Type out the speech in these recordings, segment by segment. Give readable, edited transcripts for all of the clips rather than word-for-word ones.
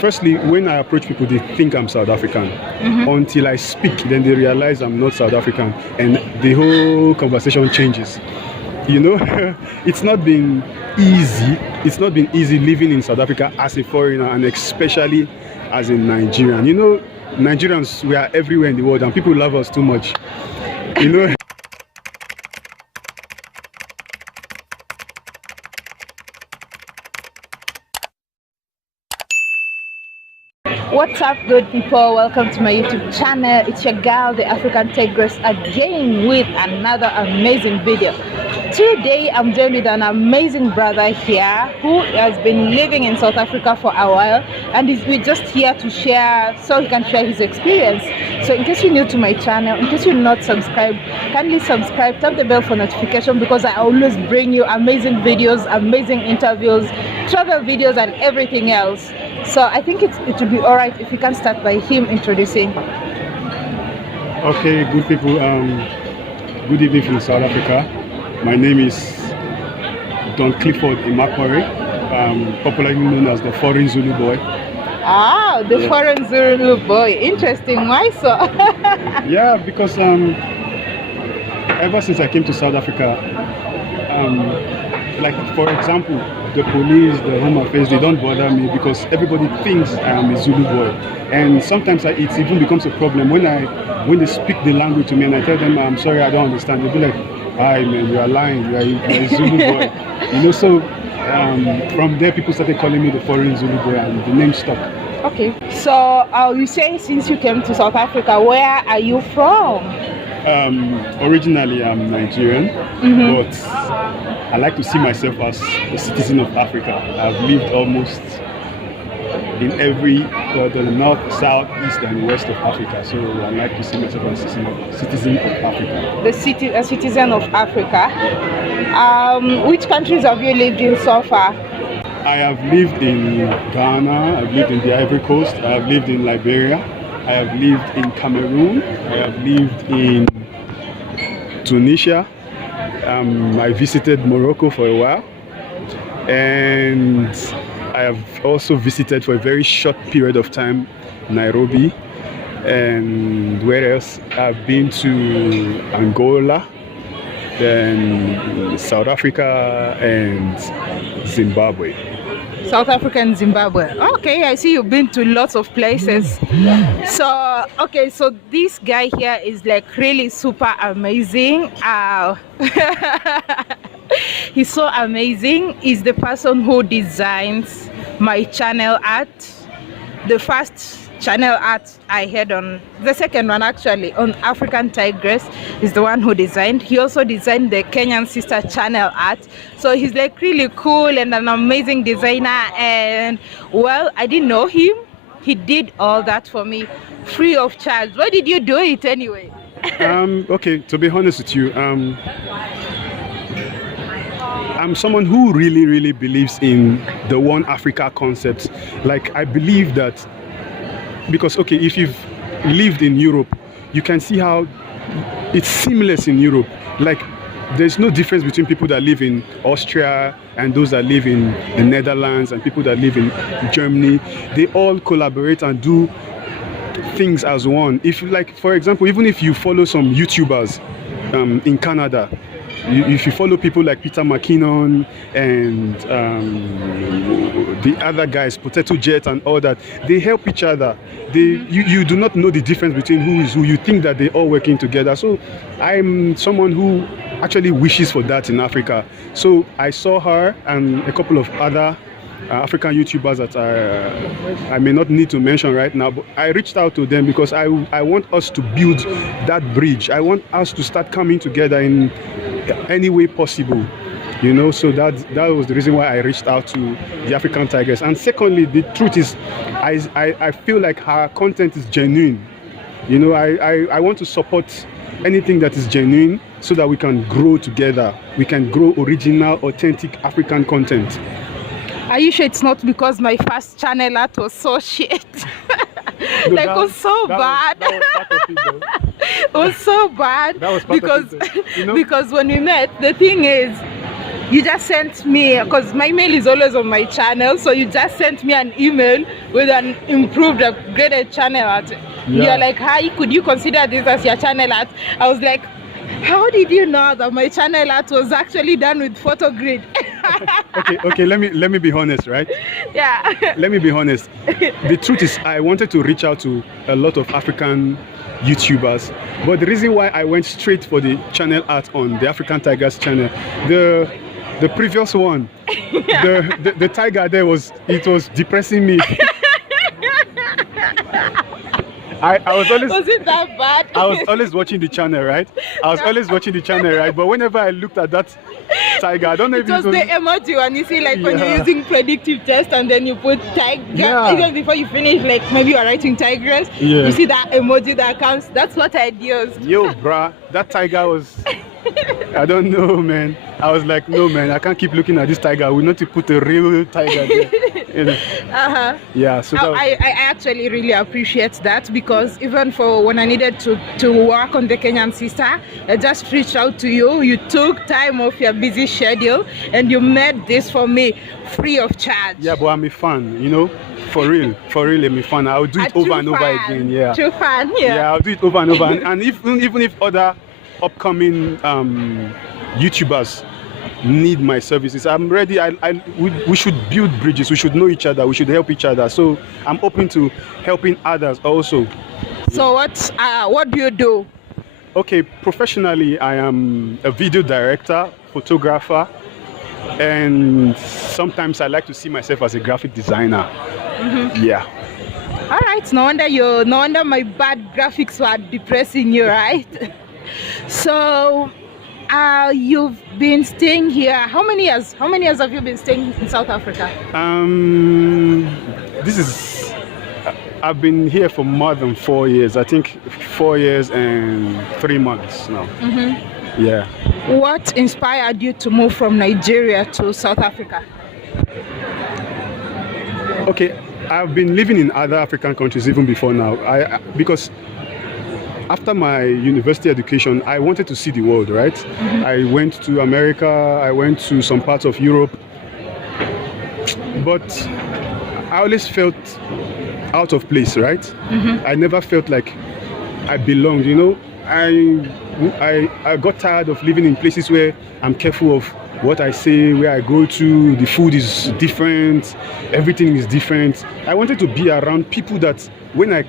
firstly, when I approach people, they think I'm South African. Until I speak, then they realize I'm not South African, and the whole conversation changes. You know, it's not been easy. It's not been easy living in South Africa as a foreigner, and especially as a Nigerian. You know, Nigerians, we are everywhere in the world, and people love us too much. You know. What's up, good people? Welcome to my YouTube channel. It's your girl, the African Tigress, again with another amazing video. Today I'm joined with an amazing brother here who has been living in South Africa for a while, and we're just here to share so he can share his experience. So in case you're new to my channel, in case you're not subscribed, kindly subscribe, tap the bell for notification, because I always bring you amazing videos, amazing interviews, travel videos and everything else. So I think it would be alright if we can start by him introducing. Okay, good people, good evening from South Africa. My name is Don Clifford Imakore, popularly known as the Foreign Zulu Boy. Ah, the Foreign Zulu Boy. Interesting. Why so? Yeah, because ever since I came to South Africa, like for example, the police, the Home Affairs, they don't bother me because everybody thinks I am a Zulu boy, and sometimes it even becomes a problem when they speak the language to me and I tell them I'm sorry, I don't understand. They'll be like, "Hi man, you are lying. You are a Zulu boy." You know, so from there people started calling me the Foreign Zulu Boy, and the name stuck. Okay, so you say since you came to South Africa, where are you from? Originally I'm Nigerian, but I like to see myself as a citizen of Africa. I've lived almost in every the north, south, east and west of Africa, so I like to see myself as a citizen of Africa. A citizen of Africa. Which countries have you lived in so far? I have lived in Ghana, I've lived in the Ivory Coast, I have lived in Liberia, I have lived in Cameroon, I have lived in Tunisia, I visited Morocco for a while, and I have also visited for a very short period of time Nairobi, and where else? I've been to Angola, then South Africa and Zimbabwe. South Africa and Zimbabwe. Okay, I see you've been to lots of places. So, okay, so this guy here is like really super amazing. He's so amazing. He's the person who designs my channel art. The first channel art I had on, the second one actually, on African Tigress, is the one who designed. He also designed the Kenyan sister channel art. So he's like really cool and an amazing designer, and well, I didn't know him. He did all that for me free of charge. Why did you do it anyway? Okay, to be honest with you, I'm someone who really believes in the One Africa concept. Like, I believe that because, okay, if you've lived in Europe, you can see how it's seamless in Europe. Like, there's no difference between people that live in Austria and those that live in the Netherlands and people that live in Germany. They all collaborate and do things as one. If, like, for example, even if you follow some YouTubers in Canada, if you follow people like Peter McKinnon and the other guys, Potato Jet and all that, they help each other. You do not know the difference between who is who. You think that they're all working together. So I'm someone who actually wishes for that in Africa. So I saw her and a couple of other African YouTubers that I may not need to mention right now, but I reached out to them because I want us to build that bridge. I want us to start coming together in any way possible, you know. So that was the reason why I reached out to the African Tigress. And secondly, the truth is I feel like her content is genuine. You know, I want to support anything that is genuine so that we can grow together. We can grow original, authentic African content. Are you sure it's not because my first channel art was so shit? No, like, it was so bad. That was part of it, though. It was so bad That was part because of it, though. You know? because when we met, the thing is, you just sent me, because my mail is always on my channel, so you just sent me an email with an improved, upgraded channel art. You're like, hi, could you consider this as your channel art? I was like, how did you know that my channel art was actually done with PhotoGrid? okay, let me be honest, right? Yeah. Let me be honest. The truth is, I wanted to reach out to a lot of African YouTubers, but the reason why I went straight for the channel art on the African Tigers channel, the previous one, the tiger there was depressing me. I was always. Was it that bad? I was always watching the channel, right? But whenever I looked at that tiger, I don't know if it was the emoji one. You see, like when you're using predictive test and then you put tiger, even before you finish, like maybe you're writing tigress, you see that emoji that comes. That's what I used. Yo, bruh, that tiger was. I don't know, man. I was like, no, man, I can't keep looking at this tiger. We need to put a real tiger there. You know? Yeah, so I actually really appreciate that, because even for when I needed to work on the Kenyan sister, I just reached out to you. You took time off your busy schedule and you made this for me free of charge. Yeah, but I'm a fan, you know, for real, I'm a fan. I'll do it over and over again. Yeah, true fan. Yeah, I'll do it over and over. And even if other upcoming YouTubers need my services, I'm ready. We should build bridges. We should know each other. We should help each other. So I'm open to helping others also. So what do you do? Okay, professionally, I am a video director, photographer, and sometimes I like to see myself as a graphic designer. Yeah. All right. No wonder my bad graphics were depressing you, right? So you've been staying here. How many years have you been staying in South Africa? I've been here for more than 4 years. I think 4 years and 3 months now. Yeah. What inspired you to move from Nigeria to South Africa? Okay, I've been living in other African countries even before now. Because after my university education, I wanted to see the world, right? I went to America, I went to some parts of Europe, but I always felt out of place, right? I never felt like I belonged, you know? I got tired of living in places where I'm careful of what I say, where I go to, the food is different, everything is different. I wanted to be around people that when I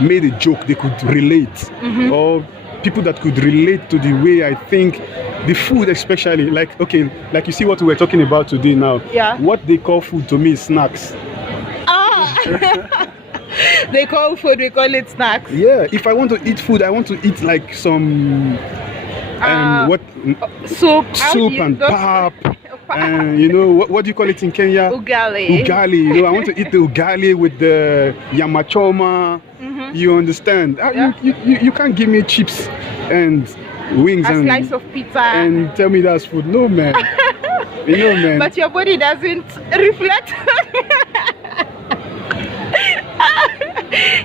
made a joke, they could relate, or people that could relate to the way I think, the food especially. Like, okay, like you see what we're talking about today now. Yeah. What they call food to me is snacks. They call food, we call it snacks. Yeah, if I want to eat food, I want to eat like some soup and pap. And you know what do you call it in Kenya? Ugali. You know, I want to eat the ugali with the yamachoma. You understand? You can't give me chips and wings a and slice of pizza and tell me that's food. No, man. You know, man. But your body doesn't reflect.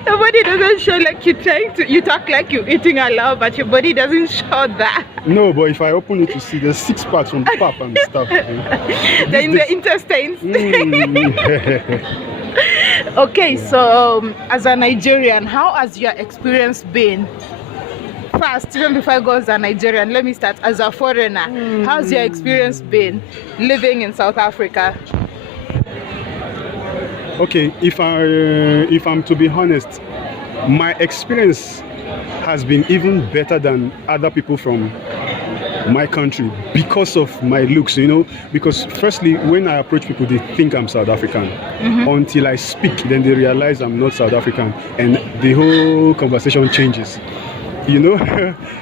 Your body doesn't show like you talk like you're eating a lot, but your body doesn't show that. No, but if I open it to see, there's 6 parts from the pap and stuff. They're in the intestines. Okay, so as a Nigerian, how has your experience been? First, even before I go as a Nigerian, let me start as a foreigner. How's your experience been living in South Africa? Okay, if I'm to be honest, my experience has been even better than other people from my country because of my looks, you know. Because firstly, when I approach people, they think I'm South African. Until I speak, then they realize I'm not South African, and the whole conversation changes. You know,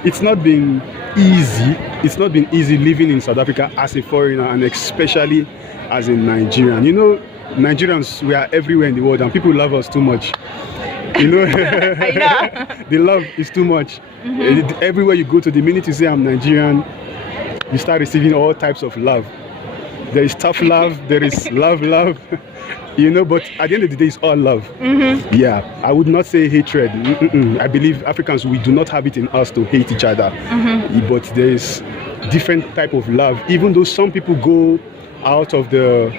it's not been easy. It's not been easy living in South Africa as a foreigner, and especially as a Nigerian. You know, Nigerians, we are everywhere in the world, and people love us too much. You know, the love is too much. Everywhere you go to, the minute you say I'm Nigerian, you start receiving all types of love. There is tough love, there is love, you know, but at the end of the day, it's all love. Yeah, I would not say hatred. I believe Africans, we do not have it in us to hate each other. But there is different type of love. Even though some people go out of the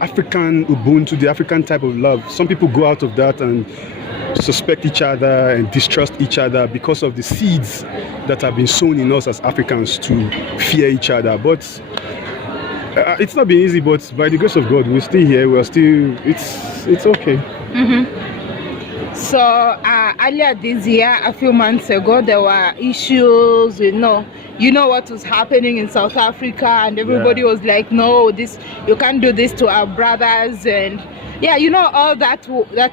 African Ubuntu, the African type of love, some people go out of that and suspect each other and distrust each other because of the seeds that have been sown in us as Africans to fear each other. But it's not been easy, but by the grace of God, we're still here. We're still, it's okay. So earlier this year, a few months ago, there were issues, you know what was happening in South Africa, and everybody was like, no, this, you can't do this to our brothers, and yeah, you know, all that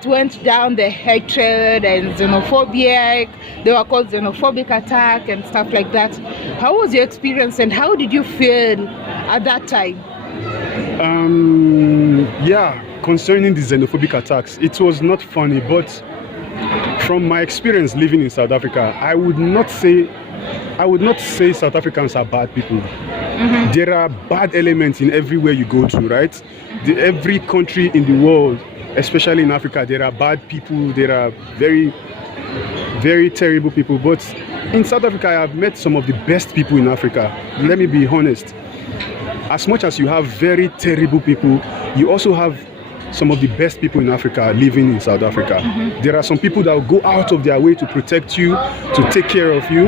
went down, the hatred and xenophobia, they were called xenophobic attack and stuff like that. How was your experience and how did you feel at that time? Yeah, concerning the xenophobic attacks, it was not funny, but from my experience living in South Africa, I would not say South Africans are bad people. There are bad elements in everywhere you go to, right? Every country in the world, especially in Africa, there are bad people, there are very, very terrible people. But in South Africa, I have met some of the best people in Africa. Let me be honest. As much as you have very terrible people, you also have some of the best people in Africa living in South Africa. There are some people that will go out of their way to protect you, to take care of you,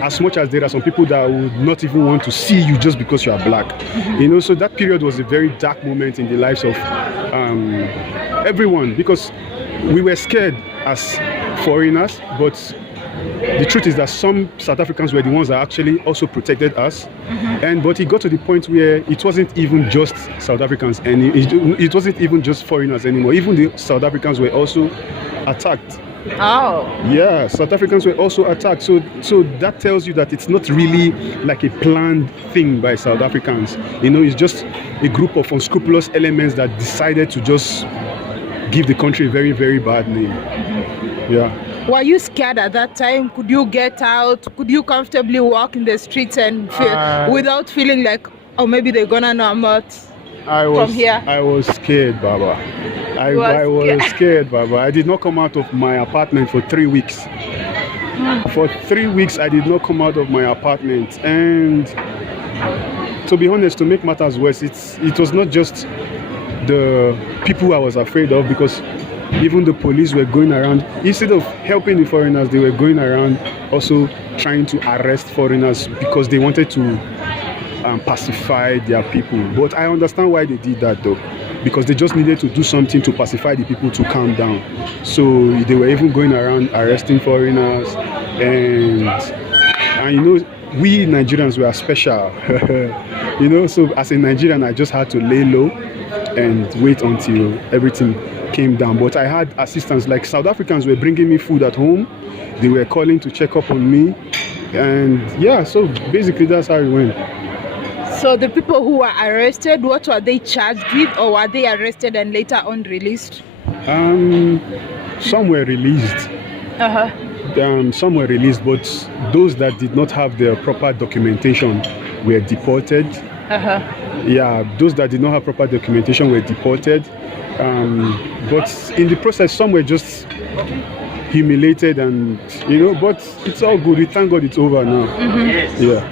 as much as there are some people that would not even want to see you just because you are black. You know, so that period was a very dark moment in the lives of everyone, because we were scared as foreigners, but the truth is that some South Africans were the ones that actually also protected us. But it got to the point where it wasn't even just South Africans, and it wasn't even just foreigners anymore. Even the South Africans were also attacked. Oh. Yeah, South Africans were also attacked. So that tells you that it's not really like a planned thing by South Africans. You know, it's just a group of unscrupulous elements that decided to just give the country a very, very bad name. Yeah. Were you scared at that time? Could you get out? Could you comfortably walk in the streets and feel, without feeling like, oh, maybe they're gonna know I'm not from here? I was scared, Baba. I was scared, Baba. I did not come out of my apartment for 3 weeks. For 3 weeks, I did not come out of my apartment. And to be honest, to make matters worse, it was not just the people I was afraid of, because even the police were going around, instead of helping the foreigners, they were going around also trying to arrest foreigners because they wanted to pacify their people. But I understand why they did that though, because they just needed to do something to pacify the people to calm down. So they were even going around arresting foreigners, and you know, we Nigerians were special. You know, so as a Nigerian, I just had to lay low and wait until everything came down. But I had assistance, like South Africans were bringing me food at home, they were calling to check up on me, and yeah, so basically that's how it went. So the people who were arrested, what were they charged with, or were they arrested and later on released? Some were released. Some were released, but those that did not have their proper documentation were deported. Yeah, those that did not have proper documentation were deported. But in the process, some were just humiliated, and you know, but it's all good. We thank God it's over now. Yeah.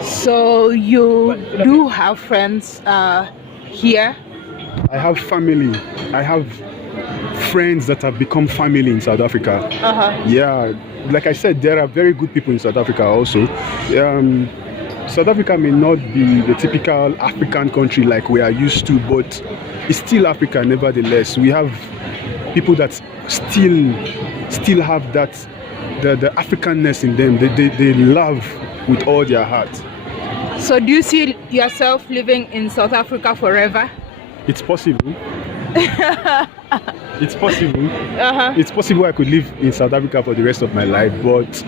So you do have friends here? I have family. I have friends that have become family in South Africa. Yeah, like I said, there are very good people in South Africa also. South Africa may not be the typical African country like we are used to, but it's still Africa nevertheless. We have people that still have that the Africanness in them. They love with all their heart. So do you see yourself living in South Africa forever? It's possible. It's possible. It's possible I could live in South Africa for the rest of my life, but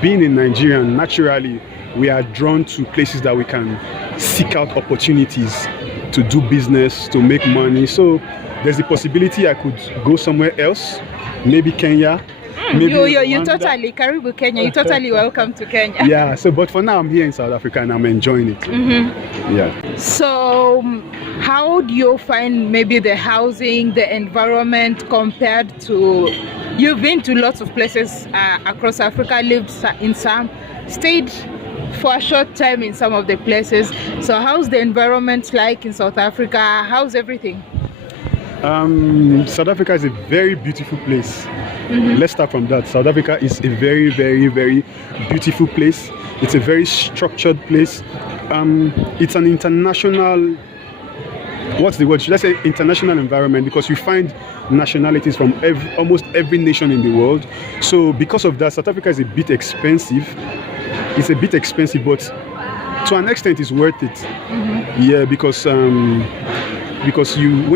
being a Nigerian, naturally we are drawn to places that we can seek out opportunities to do business, to make money. So there's a possibility I could go somewhere else, maybe Kenya. Maybe you totally, Karibu Kenya, you're totally welcome to Kenya. Yeah, so but for now I'm here in South Africa and I'm enjoying it. Yeah. So how do you find maybe the housing, the environment compared to You've been to lots of places across Africa, lived in some, stayed for a short time in some of the places. So how's the environment like in South Africa? How's everything? South Africa is a very beautiful place. Let's start from that. South Africa is a very, very, very beautiful place. It's a very structured place. It's an international, what's the word? Should I say international environment? Because you find nationalities from almost every nation in the world. So because of that, South Africa is a bit expensive. It's a bit expensive, but to an extent it's worth it. Yeah, because when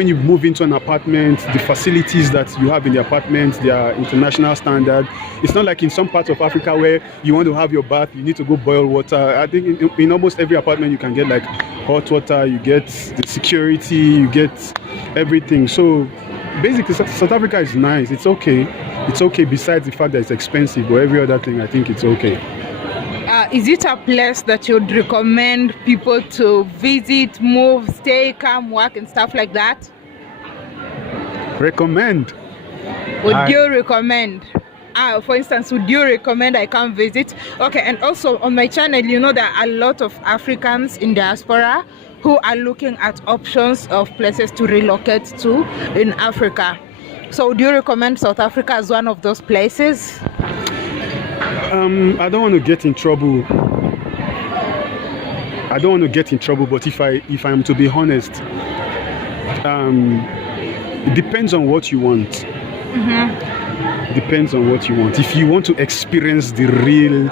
you move into an apartment, the facilities that you have in the apartment, they are international standard. It's not like in some parts of Africa where you want to have your bath, you need to go boil water. I think in almost every apartment you can get like hot water, you get the security, you get everything. So basically South Africa is nice. It's okay. It's okay besides the fact that it's expensive, but every other thing I think it's okay. Is it a place that you'd recommend people to visit, move, stay, come, work, and stuff like that? Recommend? Would you recommend? For instance, would you recommend I come visit? Okay, and also on my channel, you know, there are a lot of Africans in diaspora who are looking at options of places to relocate to in Africa. So would you recommend South Africa as one of those places? I don't want to get in trouble. But if I'm to be honest, it depends on what you want. Depends on what you want. If you want to experience the real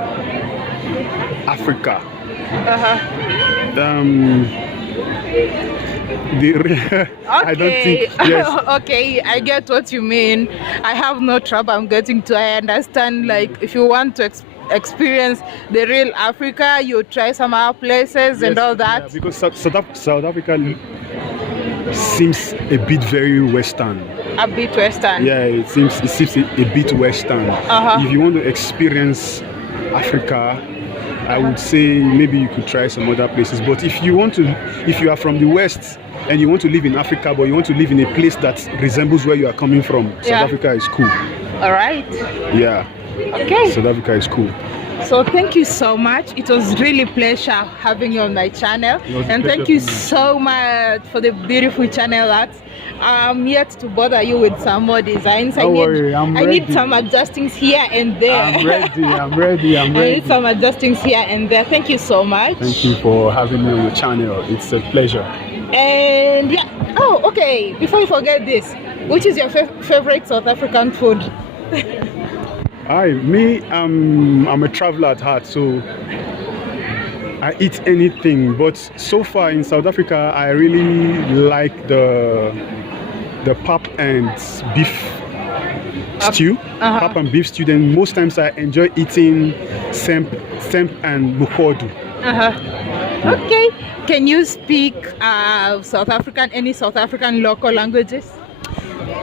Africa, I don't think. Yes. Okay, I get what you mean. I have no trouble. I understand. Like, if you want to experience the real Africa, you try some other places and all that. Yeah, because South Africa seems a bit very Western. A bit Western. Yeah, it seems a bit Western. If you want to experience Africa, I would say maybe you could try some other places. But if you are from the West and you want to live in Africa, but you want to live in a place that resembles where you are coming from, South Africa is cool. All right. Yeah. Okay. South Africa is cool. So thank you so much. It was really a pleasure having you on my channel. And thank you so much for the beautiful channel art. I'm yet to bother you with some more designs. I need some adjustings here and there. I'm ready. I need some adjustings here and there. Thank you so much. Thank you for having me on your channel. It's a pleasure. And yeah, oh, okay. Before you forget this, which is your favorite South African food? I'm a traveler at heart, so I eat anything. But so far in South Africa, I really like the pap and beef stew. Pap and beef stew. Then most times I enjoy eating semp and mukhodu. Okay. Can you speak any South African local languages?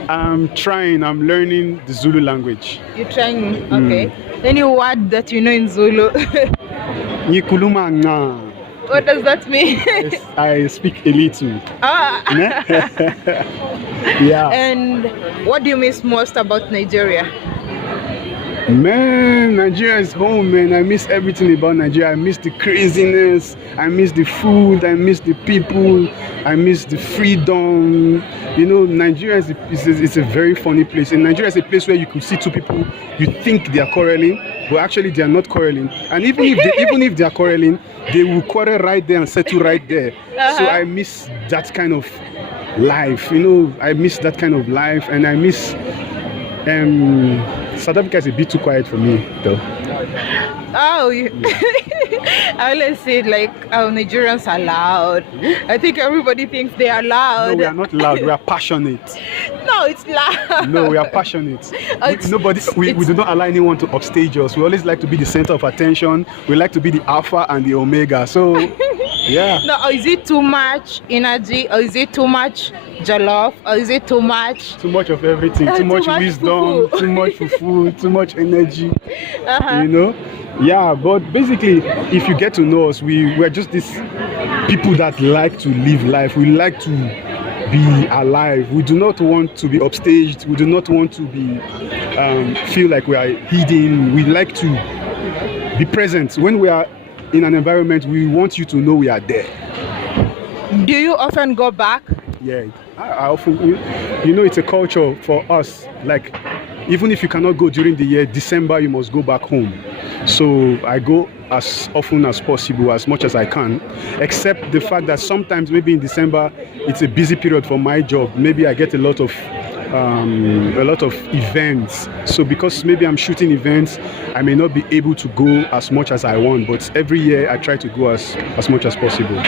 I'm trying. I'm learning the Zulu language. You're trying? Okay. Any word that you know in Zulu? Ngikhuluma ncane. What does that mean? Yes, I speak a little. Yeah. And what do you miss most about Nigeria? Man, Nigeria is home, man. I miss everything about Nigeria. I miss the craziness. I miss the food. I miss the people. I miss the freedom. You know, Nigeria is a very funny place. And Nigeria is a place where you could see two people, you think they are quarreling, but actually they are not quarreling. And even if they are quarreling, they will quarrel right there and settle right there. So I miss that kind of life. You know, I miss that kind of life, and I miss. South Africa is a bit too quiet for me, though. Oh, yeah. I always say Nigerians are loud. I think everybody thinks they are loud. No, we are not loud. We are passionate. No, it's loud. No, we are passionate. We do not allow anyone to upstage us. We always like to be the center of attention. We like to be the alpha and the omega. So, yeah. No, is it too much energy, or is it too much jollof, or is it too much? Too much of everything. Too much wisdom. Too much fufu. Too much energy. You know. Yeah, but basically, if you get to know us, we're just these people that like to live life. We like to be alive. We do not want to be upstaged. We do not want to be feel like we are hidden. We like to be present. When we are in an environment, we want you to know we are there. Do you often go back? Yeah, I often, you know, it's a culture for us. Like, even if you cannot go during the year, December, you must go back home. So I go as often as possible, as much as I can, except the fact that sometimes maybe in December, it's a busy period for my job. Maybe I get a lot of events. So because maybe I'm shooting events, I may not be able to go as much as I want. But every year I try to go as much as possible.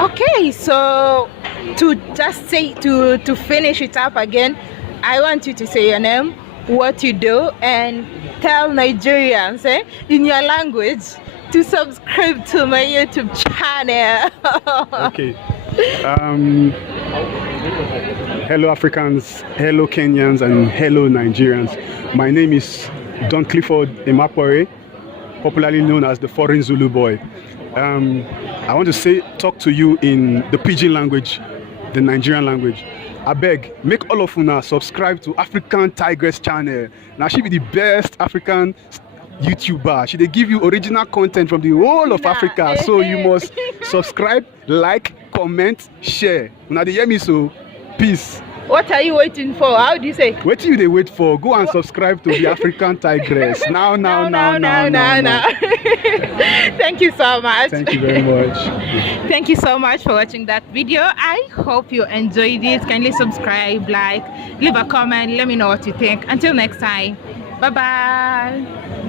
Okay, so to just say, to finish it up again, I want you to say your name, what you do, and tell Nigerians in your language to subscribe to my YouTube channel. Okay. Hello Africans, hello Kenyans, and hello Nigerians. My name is Don Clifford Imapore, popularly known as the Foreign Zulu Boy. I want to talk to you in the Pidgin language, the Nigerian language. I beg, make all of you subscribe to African Tigress channel. Now she be the best African YouTuber. She they give you original content from the whole of Africa. So you must subscribe, like, comment, share. Now they hear me, so peace. What are you waiting for? How do you say? What do they wait for? Go and subscribe to the African Tigress. Now. Thank you so much. Thank you very much. Thank you so much for watching that video. I hope you enjoyed it. Kindly subscribe, like, leave a comment, let me know what you think. Until next time, bye bye.